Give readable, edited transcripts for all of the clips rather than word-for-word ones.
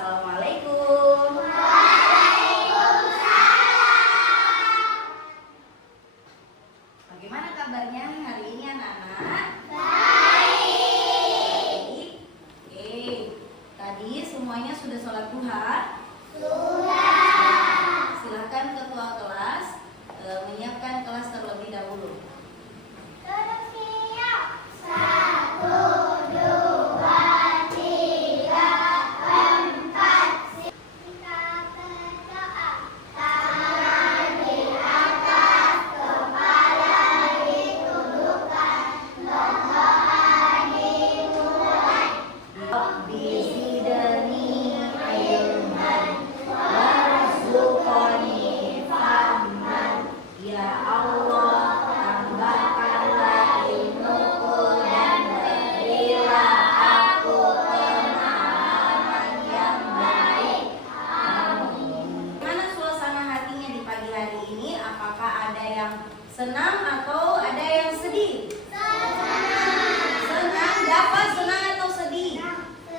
Assalamualaikum. Bagaimana kabarnya hari ini anak-anak? Baik. Oke. Tadi semuanya sudah sholat duha? Sudah. Silakan ketua kelas menyiapkan kelas terlebih dahulu. Senang atau ada yang sedih? Senang. Dapat senang atau sedih?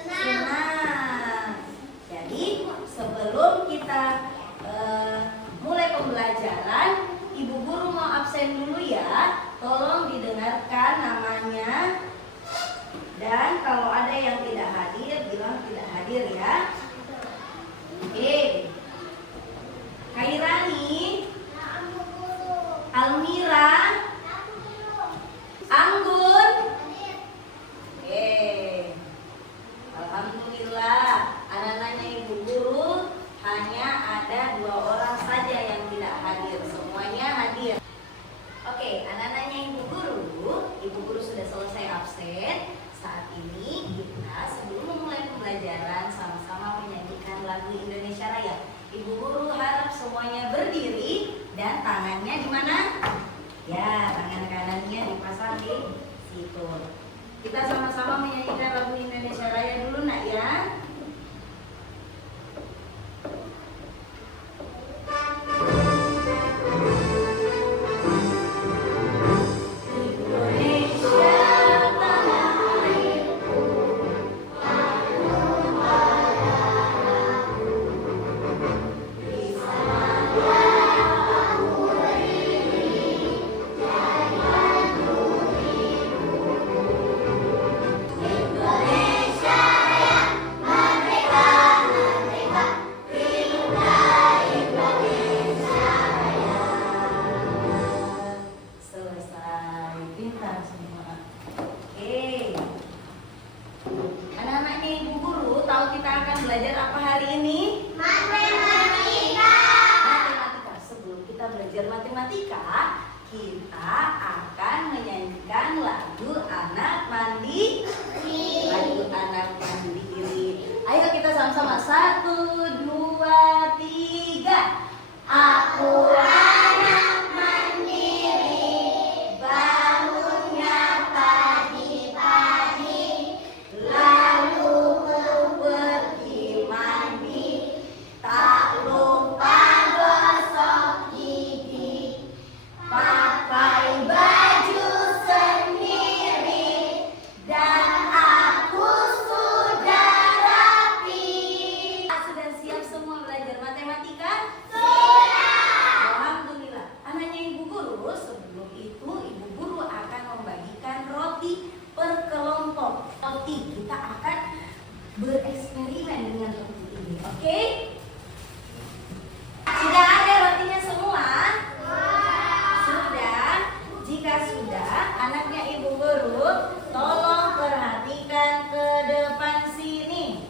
Senang. Jadi sebelum kita mulai pembelajaran, Ibu Guru mau absen dulu ya. Tolong didengarkan namanya. Dan kalau ada yang tidak hadir, bilang tidak hadir ya. Oke. Kairani, Almira, Anggun. Oke. Alhamdulillah, anak-anaknya Ibu Guru hanya ada 2 orang saja yang tidak hadir. Semuanya hadir. Oke, anak-anaknya Ibu Guru sudah selesai absen. Saat ini kita sebelum memulai pembelajaran sama-sama menyanyikan lagu Indonesia Raya. Ibu Guru harap semuanya berdiri dan tangannya di mana? Ya, tangan kanannya dipasang di situ. Kita sama-sama menyanyikan lagu Indonesia Raya dulu nak ya. Belajar apa hari ini? Matematika. Sebelum kita belajar matematika, kita akan menyanyikan lagu anak mandiri. Lagu anak mandiri. Ayo kita sama-sama. 1, 2, 3. Aku anak mandiri, bangunnya pagi-pagi, lalu pergi mandi, tak lupa gosok gigi, pakai baju sendiri, dan aku sudah rapi. Sudah siap semua belajar matematika? Sudah. Alhamdulillah. Anaknya Ibu Guru, sebelum itu Ibu Guru akan membagikan roti per kelompok. Roti, kita akan bereksperimen dengan roti ini, oke? Sudah ada rotinya semua? Sudah. Jika sudah, anaknya Ibu Guru, tolong perhatikan ke depan sini,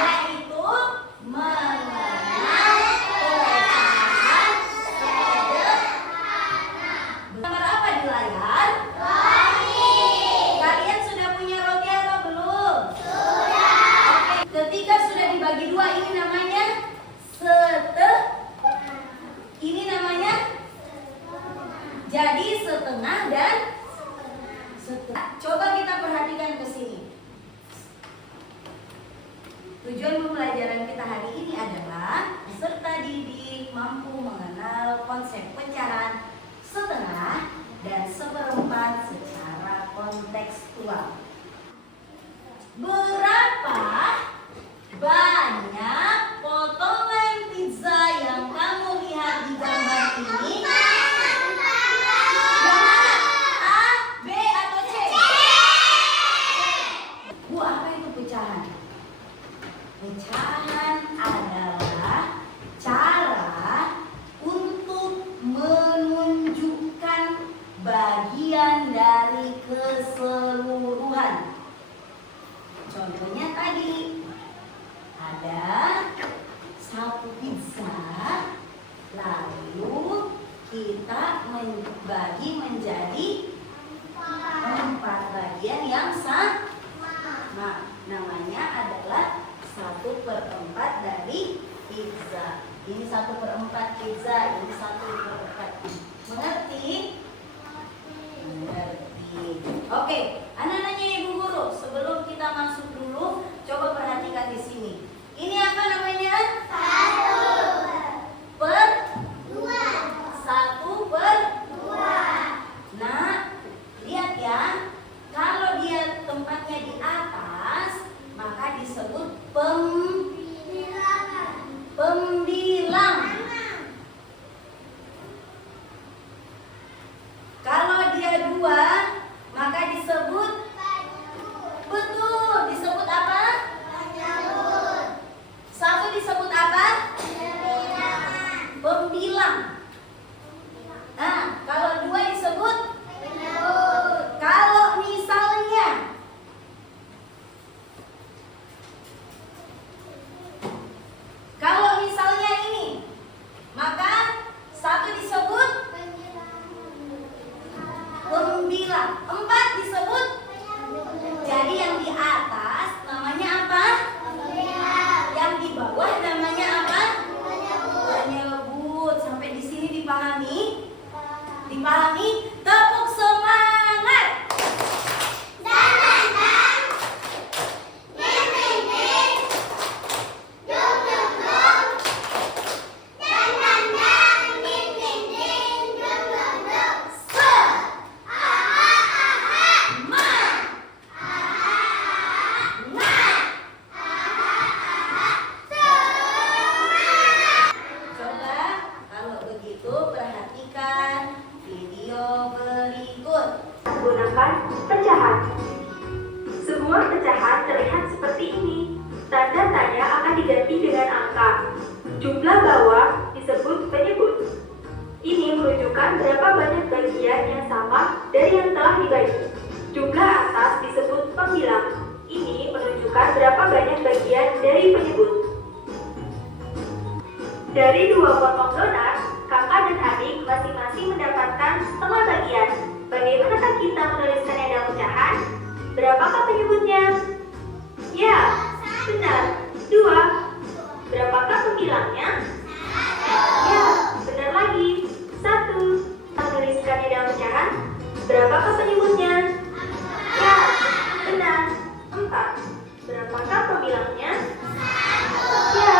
yaitu mengenal pecahan sederhana. Gambar apa di layar? Roti. Kalian sudah punya roti atau belum? Sudah. Oke. Ketika sudah dibagi 2, ini namanya ini namanya jadi setengah dan setengah. Coba kita perhatikan ke sini. Tujuan pembelajaran kita hari ini adalah peserta didik mampu mengenal konsep pecahan setengah dan seperempat secara kontekstual. Berapa banyak Pecahan adalah cara untuk menunjukkan bagian dari keseluruhan. Contohnya tadi ada satu pizza, lalu kita membagi menjadi 4 bagian yang sama. Namanya adalah 1/4 dari pizza. Ini 1/4 pizza, ini 1/4. Mengerti? Mengerti. Oke, anak-anaknya Ibu Guru, sebelum kita masuk dulu, coba perhatikan di sini. Ini apa namanya? 1/2. Nah, lihat ya. Kalau dia tempatnya di atas, maka disebut pembilang. Kalau dia 2, maka disebut betul. Disebut apa? 1 disebut apa? Pembilang. Nah, kalau 2 disebut penyebut. Kalau misalnya ini, maka 1 disebut pembilang, 4 disebut penyebut. Jadi yang di atas namanya apa? Pembilang. Yang di bawah namanya apa? Penyebut. Sampai di sini dipahami? Dipahami? Tepuk semangat. Gunakan pecahan. Semua pecahan terlihat seperti ini. Tanda tanya akan diganti dengan angka. Jumlah bawah disebut penyebut. Ini menunjukkan berapa banyak bagian yang sama dari yang telah dibagi. Jumlah atas disebut pembilang. Ini menunjukkan berapa banyak bagian dari penyebut. Dari 2 potong donat, kakak dan adik masing-masing mendapatkan setengah bagian. Bagaimanakah kita menuliskannya dalam pecahan? Berapakah penyebutnya? Ya, benar, 2. Berapakah pembilangnya? Ya, benar lagi, 1. Menuliskannya dalam pecahan. Berapakah penyebutnya? Ya, benar, 4. Berapakah pembilangnya? Ya,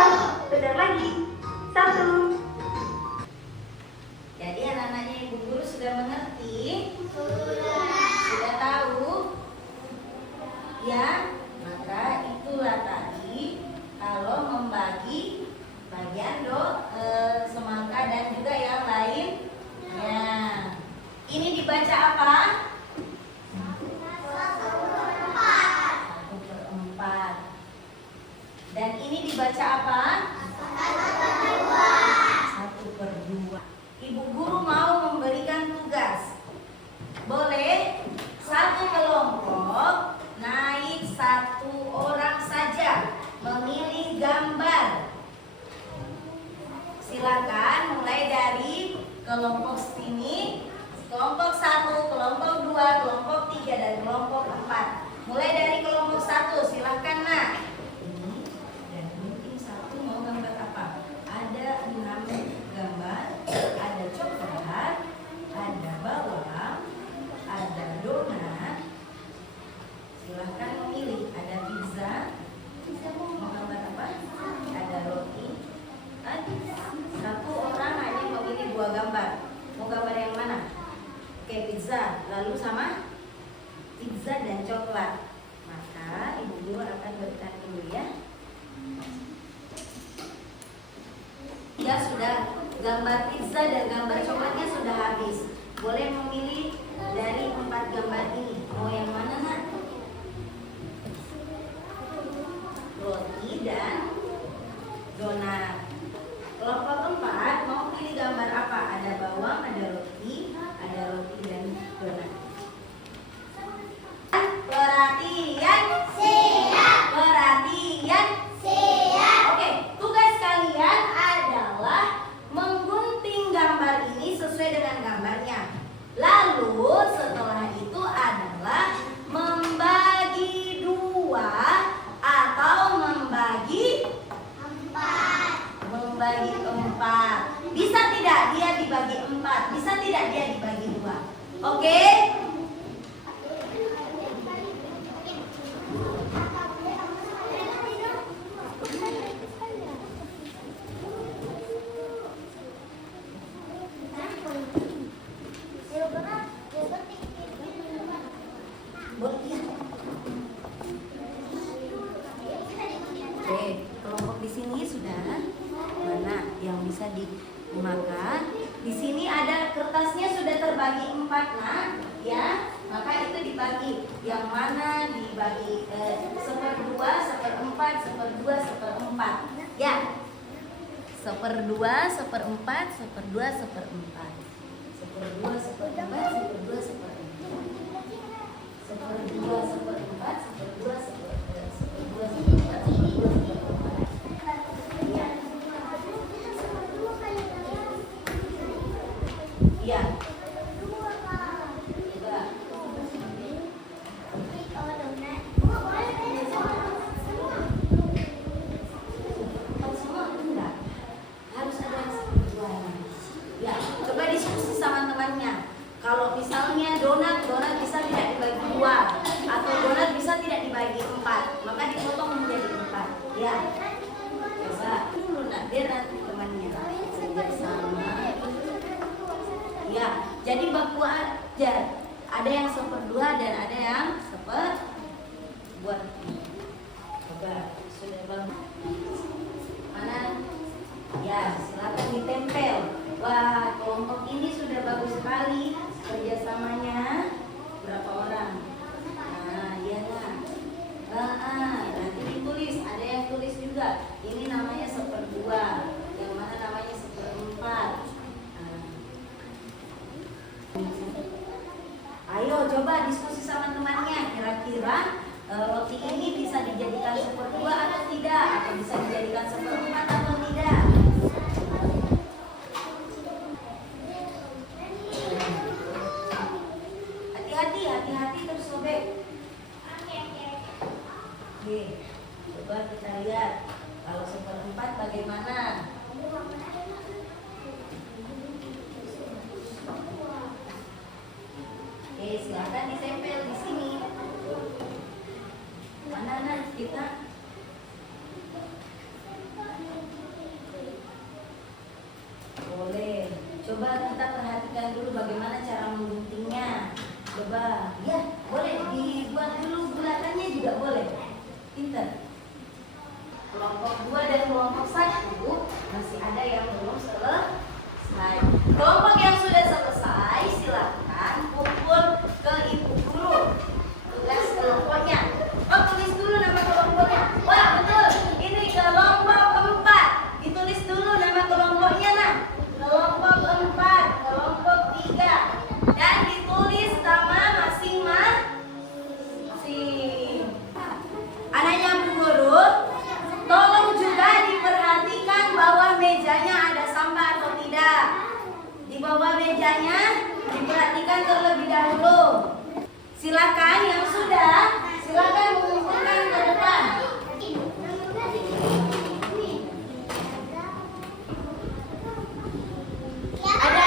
benar lagi, 1. Jadi anak-anaknya Ibu Guru sudah mengerti? Sudah tahu? Ya, maka itulah tadi kalau membagi bagian semangka dan juga yang lain. Ya, ini dibaca apa? 1/4. Dan ini dibaca apa? 1/2. Ibu Guru mau memberikan tugas. Boleh 1 kelompok naik 1 orang saja memilih gambar. Silakan mulai dari kelompok sini, kelompok 1, kelompok 2, kelompok 3 dan kelompok 4. Mulai dari kelompok 1, silakan nak. Ini dan mungkin 1 mau gambar apa? Ada 6 gambar. Ada coklat, ada bawang, ada donat. Silahkan memilih. Ada pizza. Mau gambar apa? Ada roti. 1 orang hanya memilih 2 gambar. Mau gambar yang mana? Oke, pizza. Lalu sama pizza dan coklat. Maka Ibu Guru akan berikan dulu ya. Ya sudah. Gambar pizza dan gambar coklatnya sudah habis. Boleh memilih dari 4 gambar ini. Mau yang mana nak? Roti dan Oke, kelompok di sini sudah mana yang bisa dimakan? Di sini ada kertasnya sudah terbagi 4 nak, ya. Maka itu dibagi. Yang mana dibagi 1/2, 1/4, 1/2, 1/4. Ya. 1/2, 1/4, 1/2, 1/4. 1/2, 1/4, 1/2, 1/4. 1/2, 1/4, 1/2, 1/4. Iya. Coba diskusi sama temannya. Kalau misalnya donat bisa tidak dibagi 2 atau donat bisa tidak dibagi 4, maka dipotong menjadi 4. Ya. Coba dulu nak, dia nanti temannya sama. Ya, jadi baku aja. Ada yang 1/2 dan ada yang 1/4. Coba sudah bangun. Mana? Ya, silakan ditempel. Wah, kelompok ini sudah bagus sekali kerjasamanya. Berapa orang? Nah, iya nah. Nanti ditulis. Ada yang tulis juga. Ini namanya 1/2. Yang mana namanya 1/4. Ayo coba diskusi sama temannya. Kira-kira roti ini bisa dijadikan 1/2 atau tidak? Atau bisa dijadikan 1/4 atau tidak? Hati-hati terus sobek. Oke, coba kita lihat kalau 1/4 bagaimana? Oke, silakan ditempel di sini. Mana kita? Boleh. Coba kita perhatikan dulu bagaimana cara mengguntingnya. Coba, ya boleh dibuat dulu bulatannya juga boleh. Pinter. Kelompok 2 dan kelompok 1 masih ada yang belum selesai. Kelompok yang sudah selesai silakan kumpul ke ibu guru. Tugas kelompoknya. Oh, tulis dulu nama kelompoknya. Wah betul. Ini kelompok 4. Ditulis dulu nama kelompoknya nah. Kelompok 4, kelompok 3. Dan ditulis nama masing-masing. Anaknya Bu Guru, tolong juga diperhatikan bawah mejanya ada sampah atau tidak. Di bawah mejanya diperhatikan terlebih dahulu. Silakan yang sudah, silakan mengumpulkan ke depan. Ada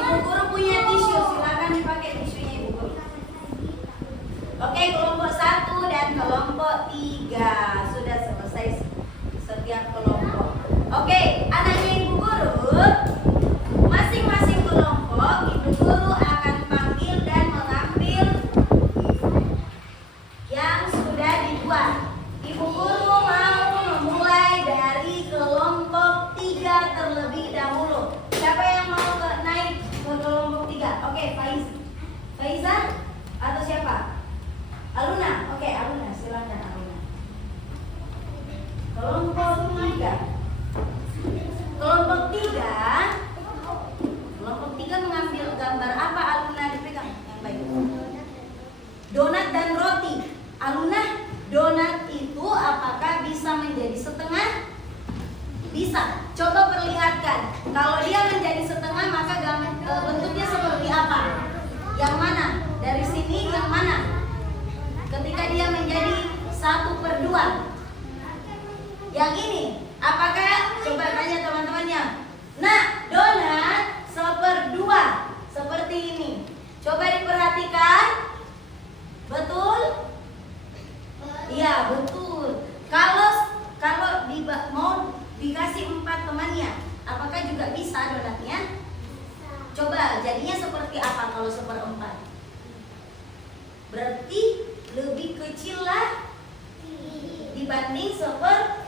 Ibu Guru punya tisu, silakan dipakai tisunya Ibu Guru. Oke, kelompok 1 dan kelompok 3 sudah selesai setiap kelompok. Oke, anaknya Ibu Guru, masing-masing kelompok Ibu Guru akan panggil dan mengambil yang sudah dibuat. Ibu Guru mau memulai dari kelompok 3 terlebih dahulu. Siapa yang mau naik ke kelompok 3? Oke, Faiza atau siapa? Aluna. Oke, Aluna, silakan Aluna. Kelompok 3. Kelompok 3 mengambil gambar apa Aluna, dipegang yang baik. Donat dan roti. Aluna, donat itu apakah bisa menjadi setengah? Bisa. Coba perlihatkan. Kalau dia menjadi setengah maka bentuknya seperti apa? Yang mana? Dari sini yang mana? Ketika dia menjadi 1/2. Yang ini, apakah? Coba tanya teman-temannya. Nah, donat 1/2 seperti ini. Coba diperhatikan. Betul? Iya, betul. Kalau mau dikasih 4 temannya, apakah juga bisa donatnya? Coba jadinya seperti apa kalau 1/4? Berarti lebih kecil lah dibanding 1/2.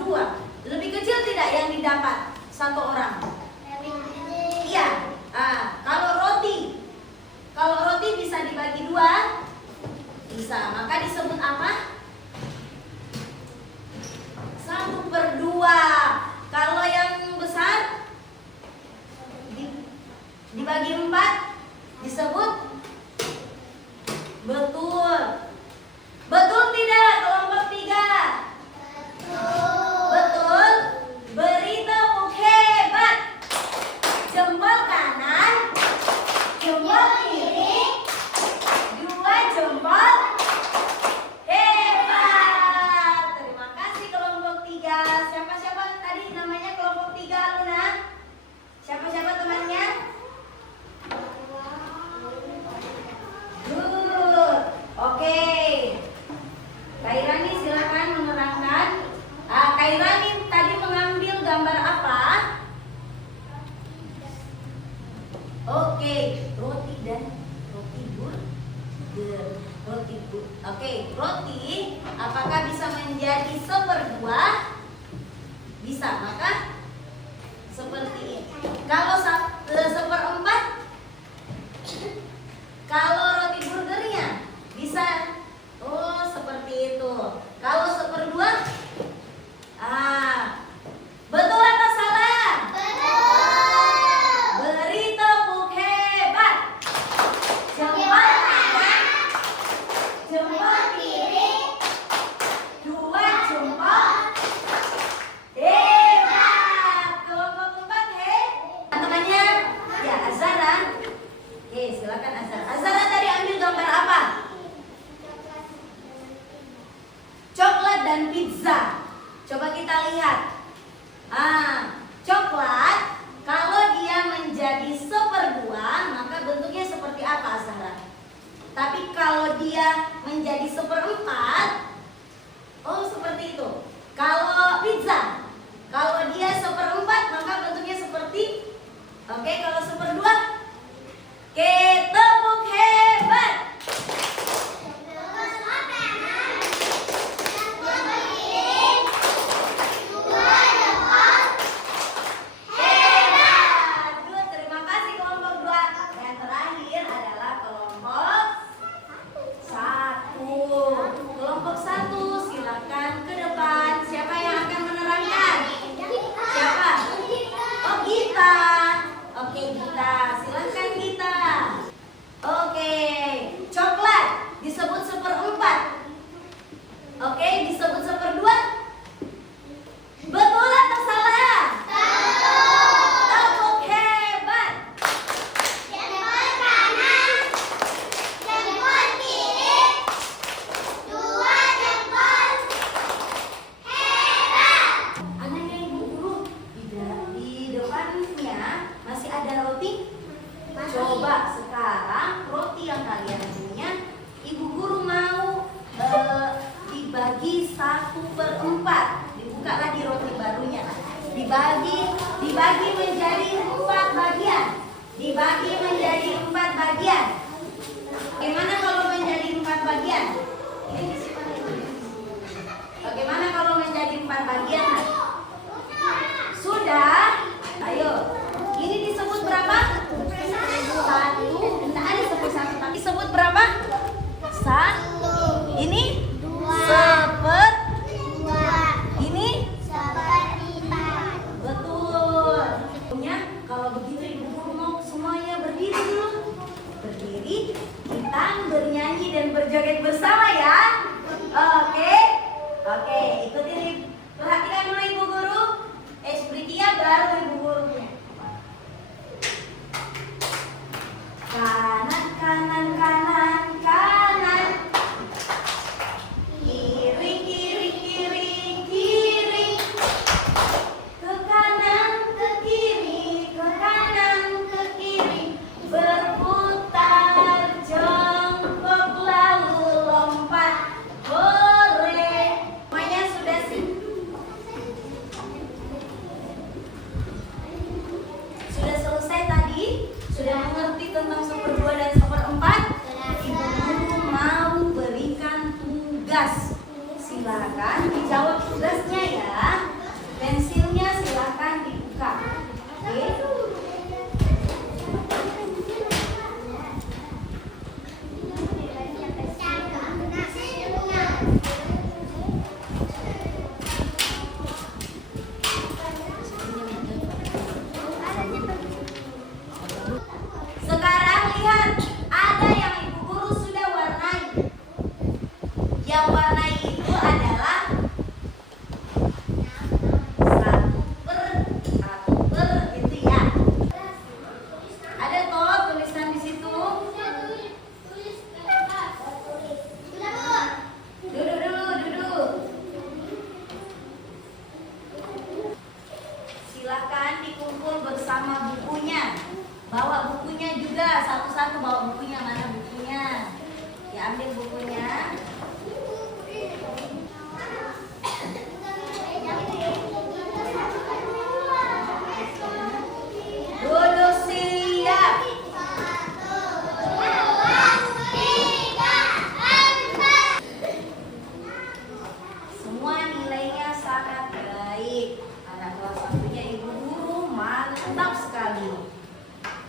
Dua. Lebih kecil tidak yang didapat satu orang? Iya. Kalau roti bisa dibagi dua, bisa. Maka disebut apa? 1/2. Kalau yang besar dibagi 4 disebut betul. Betul tidak kelompok 3? Betul. Beri tepuk hebat. Jempol kanan, jempol kiri, 2 jempol hebat. Terima kasih kelompok 3. Siapa tadi namanya kelompok 3, Luna? Siapa temannya? Good. Oke. Kairani silakan menerangkan. Kairani tadi mengambil gambar apa? Oke, roti dan roti burger. Oke, roti apakah bisa menjadi 1/2? Bisa, maka seperti ini. Kalau 1/4, kalau roti burgernya bisa, seperti itu. Kalau 1/2, betul atau salah? Beri tepuk hebat. Jempol kanan, jempol kiri, 2 jempol hebat. Kelompok 4 temannya ya Azara. Oke, silakan Azara. Azara tadi ambil gambar apa? Coklat dan pizza. Coba kita lihat. Coklat kalau dia menjadi 1/2 maka bentuknya seperti apa, Azara? Tapi kalau dia menjadi 1/4, seperti itu. Kalau pizza, kalau dia 1/4 maka bentuknya seperti, kalau 1/2, tepuk hebat. Terima kasih kelompok 2. Yang terakhir adalah kelompok 1. Kelompok 1 silakan ke depan. Siapa yang akan menerangkan? Siapa? Gita. Oke, Gita. Silakan Gita. Oke, coklat disebut 1/4. Oke, disebut 1/2. Betul atau salah? Tepuk hebat. Jempol kanan, jempol kiri, 2 jempol hebat. Anaknya Ibu Guru, di depannya masih ada roti? Coba sekarang roti yang kalian punya, Ibu Guru mau dibagi 1/4. Dibuka lagi roti barunya. Dibagi menjadi 4 bagian. Dibagi menjadi 4 bagian. Bagaimana kalau menjadi 4 bagian? Ini disimpan dulu. Bagaimana kalau menjadi 4 bagian? Sudah? Ayo. Ini disebut berapa? 1. Tidak ada sebut 1, tapi sebut berapa? 1. Ini 1/2. Ini betul. Kalau begitu Ibu Guru mau semuanya berdiri dulu. Berdiri, kita bernyanyi dan berjoget bersama ya. silakan dijawab tugasnya ya. Pensilnya silakan dibuka. Oke. Sekarang lihat, ada yang ibu guru sudah warnai. Yang warnai itu adalah satu per gitu ya. Ada toh tulisan di situ. Duduk dulu, duduk. Silakan dikumpul bersama bukunya. Bawa bukunya juga, satu-satu bawa bukunya. Mana bukunya? Ya, ambil bukunya. Duduk siap. Semua nilainya sangat baik. Anak kelas satunya ibu guru mantap sekali.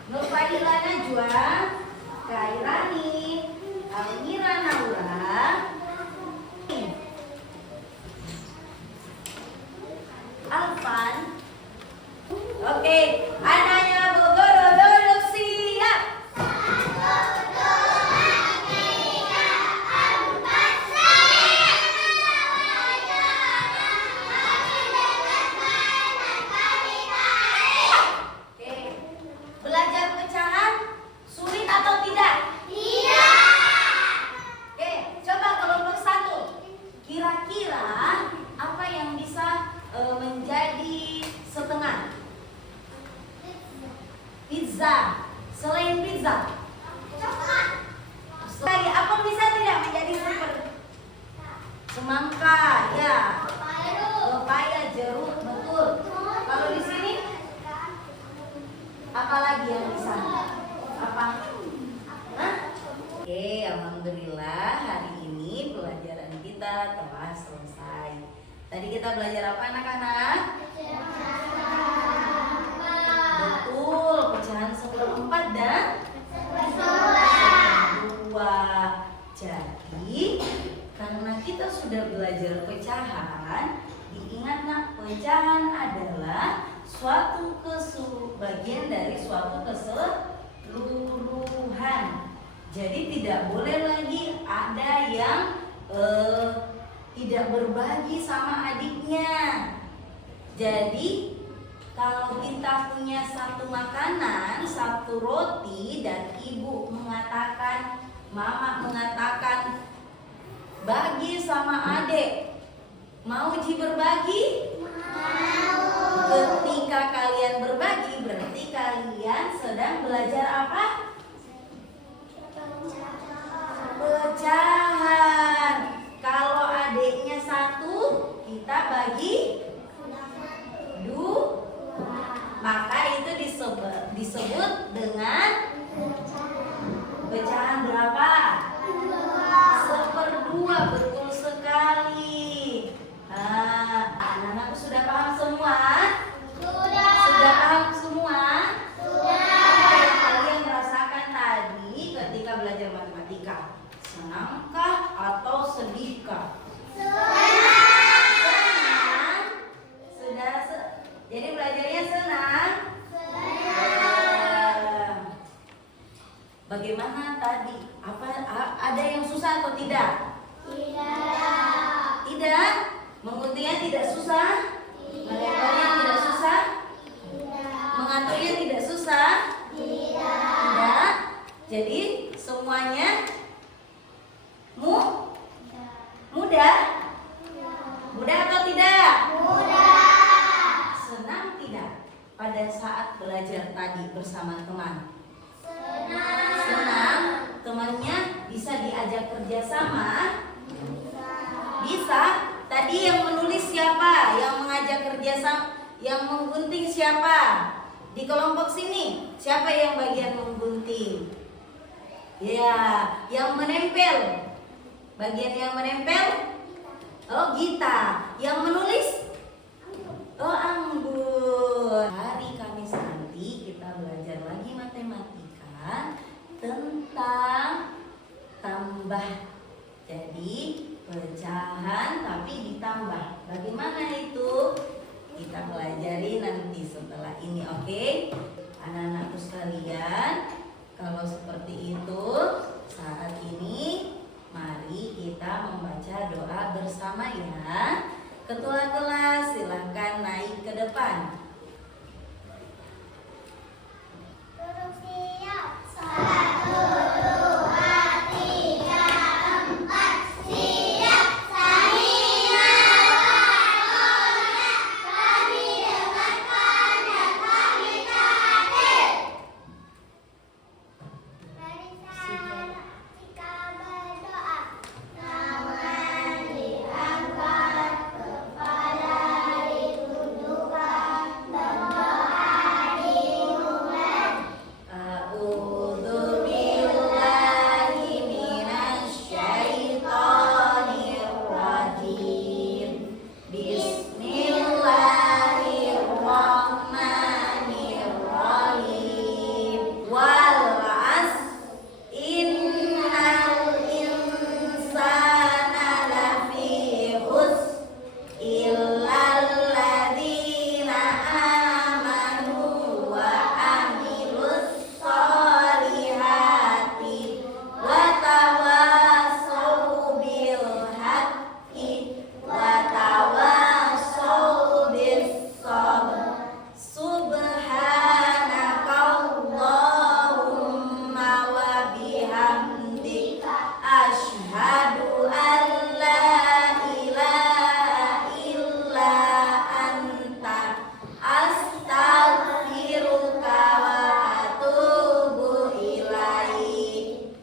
Nurfadila Najwa, Kairani, Almira Naura, Alvan. Oke, anaknya Bu Guru duduk siap. Oke, belajar pecahan sulit atau tidak? Oke, coba kelompok 1. Kira-kira apa yang bisa menjadi setengah? Pizza. Selain pizza, lagi apa bisa tidak menjadi semangka? Ya. Pepaya, jeruk, betul. Kalau di sini apa lagi yang bisa? Apa? Hah? Oke, alhamdulillah hari ini pelajaran kita telah selesai. Tadi kita belajar apa anak-anak? Betul, pecahan 1/4 dan 1/2. Jadi, karena kita sudah belajar pecahan, diingat nak, pecahan adalah suatu bagian dari suatu keseluruhan. Jadi tidak boleh lagi ada yang tidak berbagi sama adiknya. Jadi kalau kita punya satu makanan, satu roti, dan ibu mengatakan, mama mengatakan, bagi sama adik, mau Ji berbagi? Mau. Ketika kalian berbagi, berarti kalian sedang belajar apa? Pecahan. Kalau adiknya 1, kita bagi 2. Maka itu disebut dengan pecahan berapa? 1/2. Betul sekali. Anak-anak sudah paham semua? Sudah paham semua? Apa yang kalian rasakan tadi ketika belajar matematika? Senangkah atau sedihkah? Senang. Jadi belajarnya senang? Bagaimana tadi? Ada yang susah atau tidak? Tidak? Mengutipnya tidak susah? Melemparnya tidak susah? Mengaturnya tidak susah? Tidak. Jadi semuanya mudah? Mudah atau tidak? Senang tidak pada saat belajar tadi bersama teman? Senang. Temannya bisa diajak kerjasama? Bisa. Tadi yang menulis siapa? Yang mengajak kerjasama? Yang menggunting siapa? Di kelompok sini siapa yang bagian menggunting? Ya, yang menempel. Bagian yang menempel Oh, Gita. Yang menulis? Oh, Anggun. Hari Kamis nanti kita belajar lagi matematika tentang tambah. Jadi pecahan tapi ditambah. Bagaimana itu? Kita pelajari nanti setelah ini, oke? Anak-anakku sekalian, kalau seperti itu, saat ini mari kita membaca doa bersama ya. Ketua kelas silahkan naik ke depan. Duduk siap. 1, 2, 3, 4. Siap. Samina wa kami dengarkan dan kami taati. Mari kita berdoa. Tangan diangkat, kepala ditundukkan, berdoa dimulai. A'udzu billahi minasyaitonir rajim. Bismillahirrahmanirrahim. Wal 'asr innal insana lafi khusr illal ladzina amanu wa amilus solihati wa tawassaw bil haqqi wa tawassaw bis sabr. Subhanakallahumma wa bihamdika asyhadu an la ilaha illa anta astaghfiruka wa atubu ilaik.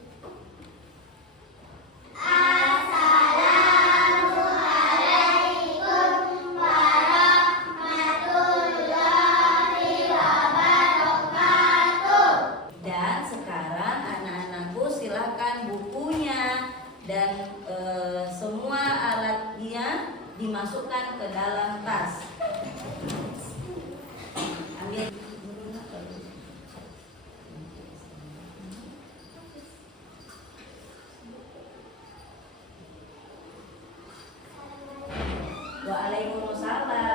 Assalamualaikum warahmatullahi wabarakatuh. Dan sekarang anak-anakku silakan bukunya dan semua alatnya dimasukkan ke dalam tas. Ambil. Waalaikumsalam.